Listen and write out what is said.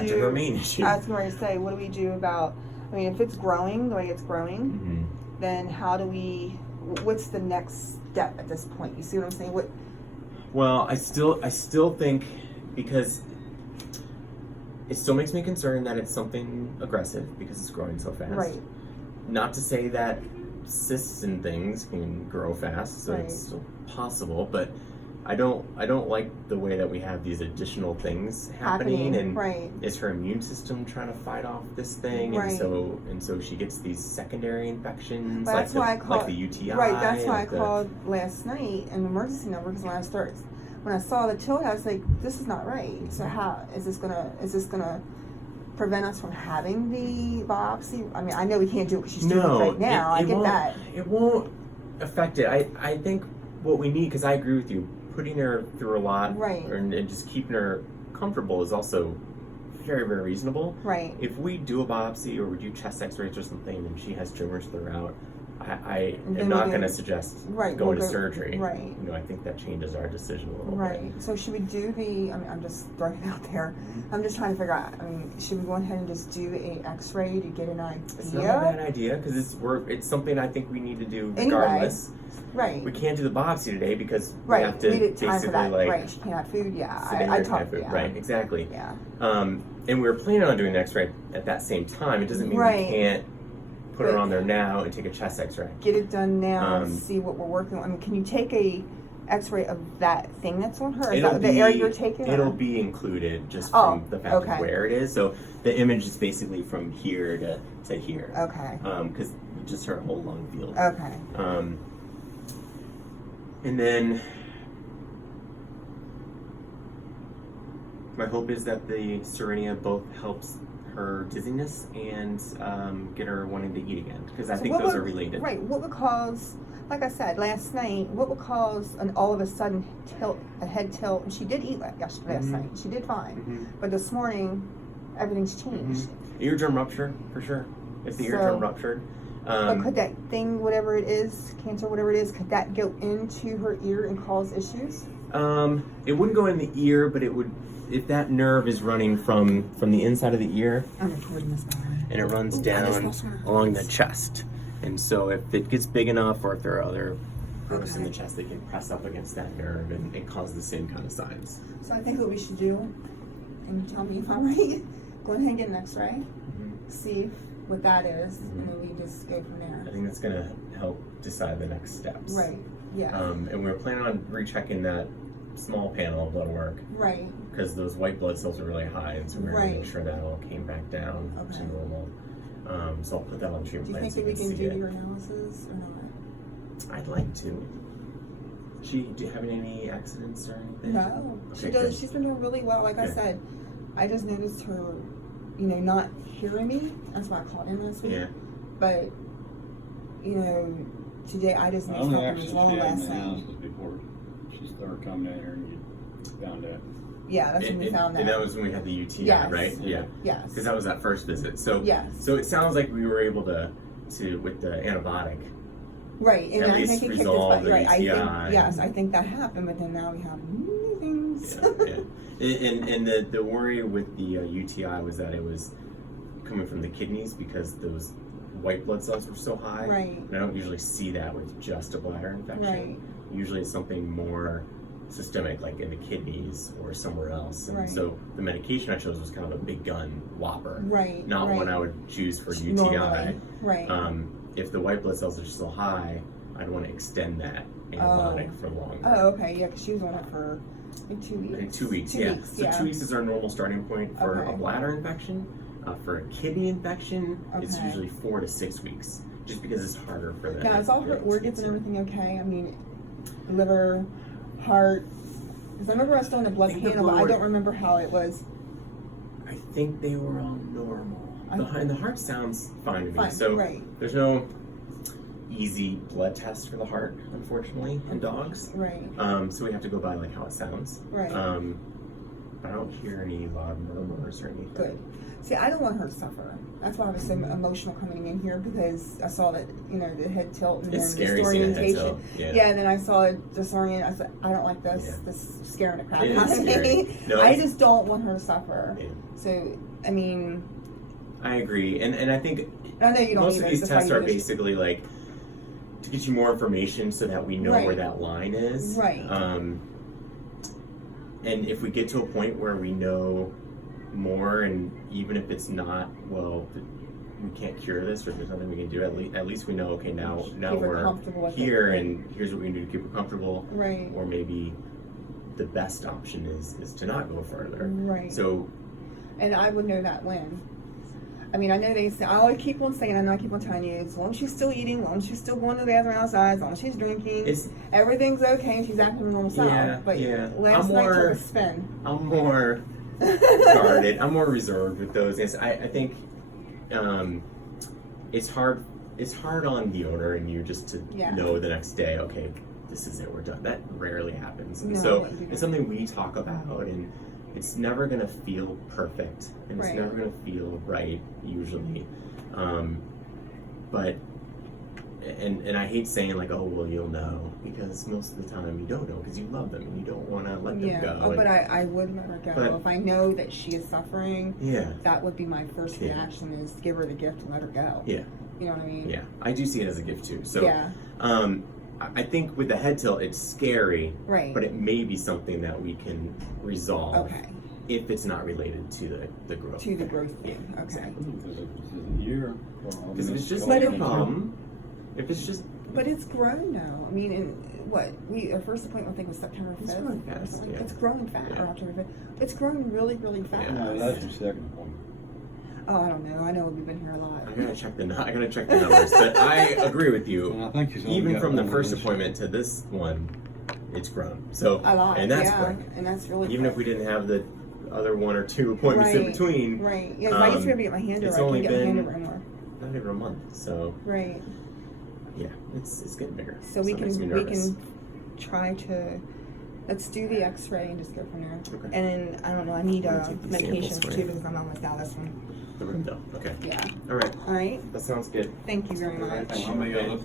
back to her main issue. I was going to say, what do we do about, I mean, if it's growing the way it's growing, then what's the next step at this point? You see what I'm saying? Well, I still think, because it still makes me concerned that it's something aggressive because it's growing so fast. Right. Not to say that cysts and things can grow fast, so it's still possible, but I don't like the way that we have these additional things happening, and is her immune system trying to fight off this thing, and so she gets these secondary infections, like the UTI. Right, that's why I called last night an emergency number, because when I saw the tilt, I was like, this is not right. So how is this gonna prevent us from having the biopsy? I mean, I know we can't do it because she's doing it right now. I get that. It won't affect it. I think what we need, because I agree with you, putting her through a lot and just keeping her comfortable is also very, very reasonable. Right. If we do a biopsy or we do chest x-rays or something and she has tumors throughout, I am not going to suggest going to surgery. Right. You know, I think that changes our decision a little bit. Right. So should we do I'm just throwing it out there. I'm just trying to figure out, should we go ahead and just do an x-ray to get an idea? It's not a bad idea, because it's something I think we need to do regardless. Anyway. Right. We can't do the biopsy today because we have to basically right. She can't have food. Yeah. I talked. Yeah. Right. Exactly. Yeah. And we were planning on doing an x-ray at that same time. It doesn't mean we can't put her on there now and take a chest x-ray. Get it done now and see what we're working on. Can you take a x-ray of that thing that's on her? Is that the area you're taking? It'll be included just from the fact of where it is. So the image is basically from here to here. Okay. Because just her whole lung field. Okay. And then my hope is that the Serenia both helps her dizziness and get her wanting to eat again, because I think those are related. Right. What would cause, like I said last night, what would cause an all of a sudden a head tilt? And she did eat last night. She did fine. But this morning, everything's changed. Eardrum rupture, for sure. If the eardrum ruptured. But could that thing, whatever it is, cancer, whatever it is, could that go into her ear and cause issues? It wouldn't go in the ear, but it would, if that nerve is running from the inside of the ear, and it runs down along the chest. And so if it gets big enough, or if there are other nerves in the chest, they can press up against that nerve and cause the same kind of signs. So I think what we should do, and tell me if I'm right, go ahead and get an x-ray, see what that is, and then we just go from there. I think that's going to help decide the next steps. Right, yeah. And we're planning on rechecking that small panel of blood work. Right. Because those white blood cells are really high, and so we're going to make sure that all came back down to normal. So I'll put that on treatment plan. Do you think that we can do your analysis or not? I'd like to. Do you have any accidents or anything? No. Okay, she's been doing really well. Like I said, I just noticed her, not hearing me. That's why I called in last week. Yeah. But, today I just noticed something was wrong last night. Before she started coming in here and you found out. Yeah, that's when we found that. And that was when we had the UTI, right? Yeah. Yes. Because that was that first visit. So So it sounds like we were able to with the antibiotic. Right, and at I least think it kicked resolve its butt. the UTI. I think that happened, but then now we have new things. And the worry with the UTI was that it was coming from the kidneys because those white blood cells were so high. Right. And I don't usually see that with just a bladder infection. Right. Usually it's something more systemic, like in the kidneys or somewhere else. And so the medication I chose was kind of a big gun whopper. Right. Not one I would choose for UTI. Normally. Right. If the white blood cells are still high, I'd want to extend that antibiotic for longer. Oh, okay. Yeah, because she was on it for like 2 weeks. Like 2 weeks, So 2 weeks is our normal starting point for a bladder infection. For a kidney infection, it's usually 4 to 6 weeks, just because it's harder for them. Now, is all her organs and everything okay? I mean, liver, heart. Because I remember I was doing a blood panel, but I don't remember how it was. I think they were all normal. And the heart sounds fine to me. Fine, so right. There's no easy blood test for the heart, unfortunately, in dogs. Right. So we have to go by like how it sounds. Right. I don't hear any loud murmurs or anything. Good. See, I don't want her to suffer. That's why I was so emotional coming in here, because I saw that, you know, the head tilt and It's then scary seeing a head disorientation. tilt. Yeah, and then I saw it disorient. I said, I don't like this. Yeah. This is scaring the crap It out is of scary. me. No, I it's- just don't want her to suffer. Yeah. So, I mean, I agree, and I think I know you don't most need of this. these That's why tests you are do this. basically like to get you more information so that we know where Right. that line is. Right. And if we get to a point where we know more, and even if it's not, well, we can't cure this, or there's nothing we can do, at least we know, okay, now Keep her we're comfortable with here, it. and here's what we can do to keep her comfortable. Right. Or maybe the best option is to not go further. Right. So, And I would know that when. I mean, I know they say, I always keep on saying, I keep on telling you, as long as she's still eating, as long as she's still going to the bathroom outside, as long as she's drinking, everything's okay and she's acting her normal self. Yeah, But yeah. last night took a spin. I'm more guarded. I'm more reserved with those. I think it's hard. It's hard on the owner and you just to know the next day, okay, this is it, we're done. That rarely happens. And so it's something we talk about, and it's never gonna feel perfect, and it's never gonna feel right usually. But and I hate saying like, oh well, you'll know, because most of the time you don't know, because you love them and you don't want to let them go. Oh, but I would let her go. If I know that she is suffering, yeah, that would be my first reaction, is give her the gift and let her go. Yeah. You know what I mean? Yeah, I do see it as a gift too. So yeah. I think with the head tilt, it's scary, right? But it may be something that we can resolve. Okay. If it's not related to the growth. To the growth thing. Yeah, Okay. exactly. Because If it's just But like a it- problem, if it's just But it's grown now. I mean, and what our first appointment I think was September 5th. It's growing fast, yeah. It's growing fast. Yeah. Or October 5th. It's growing really, really fast. No, that's your second appointment. Oh, I don't know. I know we've been here a lot. I gotta check the numbers, but I agree with you. And I think she's only Even got from the one first this- appointment to this one, it's grown. So A lot. and that's yeah. quick. And that's really Even quick. if we didn't have the other 1 or 2 appointments in between, Right. Yeah, 'cause I used to be able to get my hand over. it's I only can't get my hand been over anymore. not even a month. So Right. yeah, it's getting bigger. So we it makes me can nervous. try to let's do the X-ray and just go from there. Okay. And then I don't know. I need I'm gonna take these medications samples for too, you. because I'm on like that one. The room though. Okay. Yeah. All right. All right. That sounds good. Thank you very All right, much. thank How many are left in